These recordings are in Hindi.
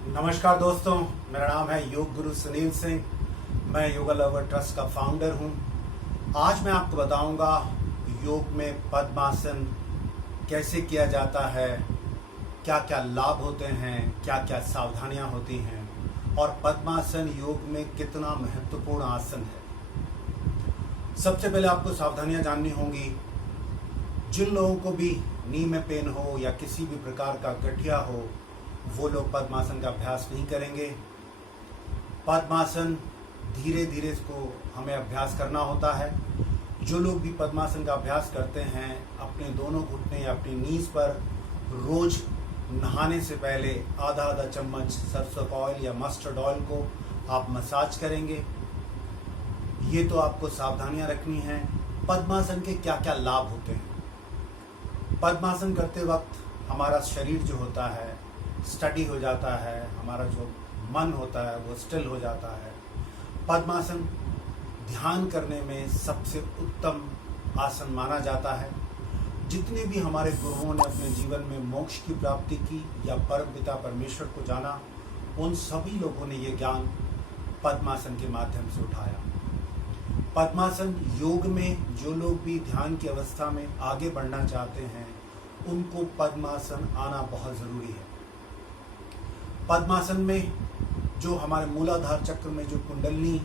नमस्कार दोस्तों, मेरा नाम है योग गुरु सुनील सिंह। मैं योगा लवर ट्रस्ट का फाउंडर हूं। आज मैं आपको बताऊंगा योग में पद्मासन कैसे किया जाता है, क्या क्या लाभ होते हैं, क्या क्या सावधानियां होती हैं और पद्मासन योग में कितना महत्वपूर्ण आसन है। सबसे पहले आपको सावधानियां जाननी होंगी। जिन लोगों को भी नी में पेन हो या किसी भी प्रकार का गठिया हो, वो लोग पद्मासन का अभ्यास नहीं करेंगे। पद्मासन धीरे धीरे इसको हमें अभ्यास करना होता है। जो लोग भी पद्मासन का अभ्यास करते हैं, अपने दोनों घुटने या अपनी नीज पर रोज नहाने से पहले आधा आधा चम्मच सरसों का ऑयल या मस्टर्ड ऑयल को आप मसाज करेंगे। ये तो आपको सावधानियां रखनी है। पद्मासन के क्या क्या लाभ होते हैं। पद्मासन करते वक्त हमारा शरीर जो होता है स्टडी हो जाता है, हमारा जो मन होता है वो स्टिल हो जाता है। पद्मासन ध्यान करने में सबसे उत्तम आसन माना जाता है। जितने भी हमारे गुरुओं ने अपने जीवन में मोक्ष की प्राप्ति की या परमपिता परमेश्वर को जाना, उन सभी लोगों ने ये ज्ञान पद्मासन के माध्यम से उठाया। पद्मासन योग में जो लोग भी ध्यान की अवस्था में आगे बढ़ना चाहते हैं, उनको पद्मासन आना बहुत जरूरी है। पद्मासन में जो हमारे मूलाधार चक्र में जो कुंडलनी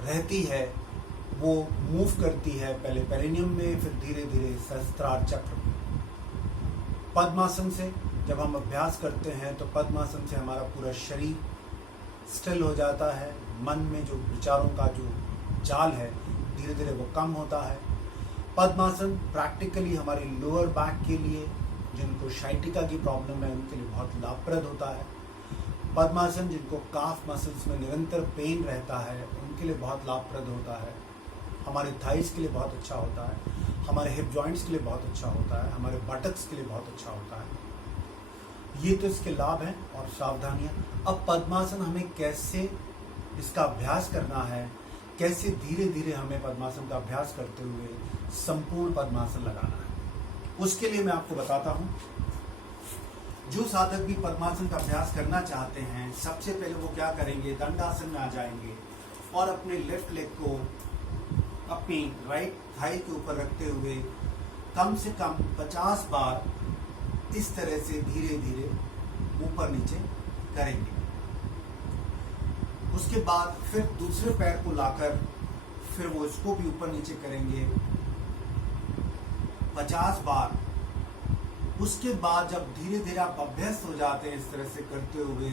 रहती है वो मूव करती है, पहले पेरिनियम में, फिर धीरे धीरे सहस्त्रार चक्र में। पद्मासन से जब हम अभ्यास करते हैं तो पद्मासन से हमारा पूरा शरीर स्टिल हो जाता है। मन में जो विचारों का जो जाल है धीरे धीरे वो कम होता है। पद्मासन प्रैक्टिकली हमारी लोअर बैक के लिए, जिनको शाइटिका की प्रॉब्लम है, उनके लिए बहुत लाभप्रद होता है। पद्मासन जिनको काफ मसल्स में निरंतर पेन रहता है, उनके लिए बहुत लाभप्रद होता है। हमारे थाइस के लिए बहुत अच्छा होता है, हमारे हिप जॉइंट्स के लिए बहुत अच्छा होता है, हमारे बटक्स के लिए बहुत अच्छा होता है। ये तो इसके लाभ हैं और सावधानियां। अब पद्मासन हमें कैसे इसका अभ्यास करना है, कैसे धीरे धीरे हमें पद्मासन का अभ्यास करते हुए संपूर्ण पद्मासन लगाना है, उसके लिए मैं आपको बताता हूं। जो साधक भी पद्मासन का अभ्यास करना चाहते हैं, सबसे पहले वो क्या करेंगे, दंडासन में आ जाएंगे और अपने लेफ्ट लेग को अपनी राइट थाई के ऊपर रखते हुए कम से कम 50 बार इस तरह से धीरे धीरे ऊपर नीचे करेंगे। उसके बाद फिर दूसरे पैर को लाकर फिर वो इसको भी ऊपर नीचे करेंगे 50 बार। उसके बाद जब धीरे धीरे आप अभ्यस्त हो जाते हैं इस तरह से करते हुए,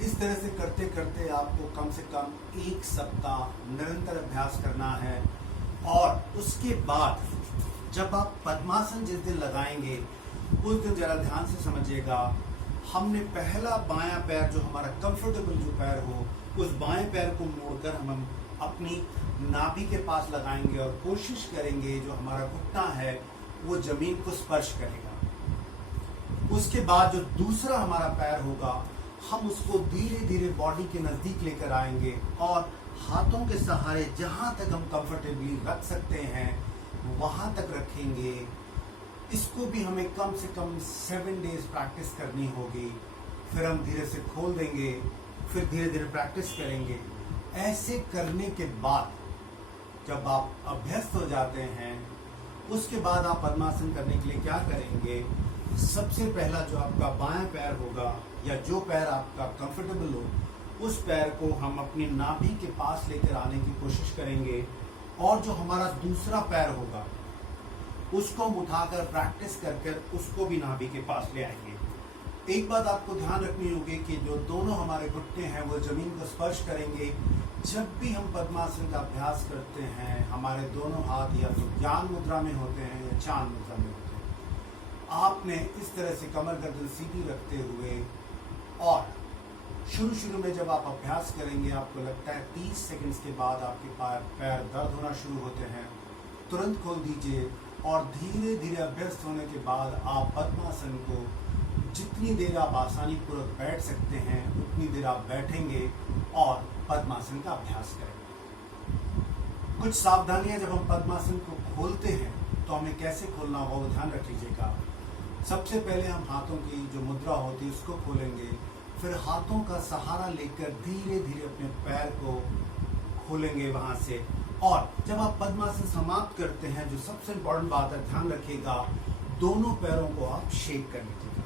इस तरह से करते करते आपको कम से कम 1 सप्ताह निरंतर अभ्यास करना है। और उसके बाद जब आप पद्मासन जिस दिन लगाएंगे उस दिन जरा ध्यान से समझिएगा। हमने पहला बायां पैर, जो हमारा कंफर्टेबल जो पैर हो, उस बाएं पैर को मोड़कर हम अपनी नाभि के पास लगाएंगे और कोशिश करेंगे जो हमारा घुटना है वो जमीन को स्पर्श करेगा। उसके बाद जो दूसरा हमारा पैर होगा, हम उसको धीरे धीरे बॉडी के नजदीक लेकर आएंगे और हाथों के सहारे जहां तक हम कंफर्टेबली रख सकते हैं वहां तक रखेंगे। इसको भी हमें कम से कम 7 डेज प्रैक्टिस करनी होगी। फिर हम धीरे से खोल देंगे, फिर धीरे धीरे प्रैक्टिस करेंगे। ऐसे करने के बाद जब आप अभ्यस्त हो जाते हैं, उसके बाद आप पद्मासन करने के लिए क्या करेंगे, सबसे पहला जो आपका बायां पैर होगा या जो पैर आपका कंफर्टेबल हो, उस पैर को हम अपनी नाभि के पास लेकर आने की कोशिश करेंगे और जो हमारा दूसरा पैर होगा उसको हम उठाकर प्रैक्टिस कर उसको भी नाभि के पास ले आएंगे। एक बात आपको ध्यान रखनी होगी कि जो दोनों हमारे घुटने हैं वो जमीन को स्पर्श करेंगे। जब भी हम पद्मासन का अभ्यास करते हैं, हमारे दोनों हाथ या तो ज्ञान मुद्रा में होते हैं या चांद मुद्रा में होते हैं। आपने इस तरह से कमर गर्दन सीधी रखते हुए, और शुरू में जब आप अभ्यास करेंगे आपको लगता है 30 सेकंड्स के बाद आपके पैर दर्द होना शुरू होते हैं, तुरंत खोल दीजिए और धीरे धीरे अभ्यस्त होने के बाद आप पद्मासन को जितनी देर आप आसानी पूर्वक बैठ सकते हैं उतनी देर आप बैठेंगे और पद्मासन का अभ्यास करेंगे। कुछ सावधानियां, जब हम पद्मासन को खोलते हैं तो हमें कैसे खोलना होगा वो ध्यान रख लीजिएगा। सबसे पहले हम हाथों की जो मुद्रा होती है उसको खोलेंगे, फिर हाथों का सहारा लेकर धीरे धीरे अपने पैर को खोलेंगे वहां से। और जब आप पद्मासन समाप्त करते हैं, जो सबसे इम्पोर्टेंट बात है, ध्यान रखिएगा, दोनों पैरों को आप शेक कर लीजिएगा।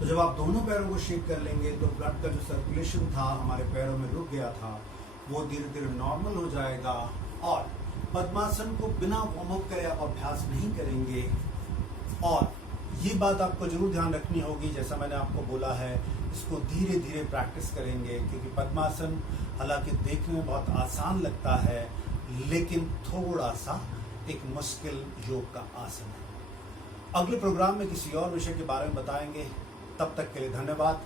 तो जब आप दोनों पैरों को शेक कर लेंगे तो ब्लड का जो सर्कुलेशन था हमारे पैरों में रुक गया था, वो धीरे धीरे नॉर्मल हो जाएगा। और पद्मासन को बिना वार्म अप करे आप अभ्यास नहीं करेंगे। और ये बात आपको जरूर ध्यान रखनी होगी, जैसा मैंने आपको बोला है, इसको धीरे धीरे प्रैक्टिस करेंगे, क्योंकि पद्मासन हालांकि देखने में बहुत आसान लगता है, लेकिन थोड़ा सा एक मुश्किल योग का आसन है। अगले प्रोग्राम में किसी और विषय के बारे में बताएंगे। तब तक के लिए धन्यवाद।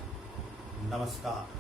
नमस्कार।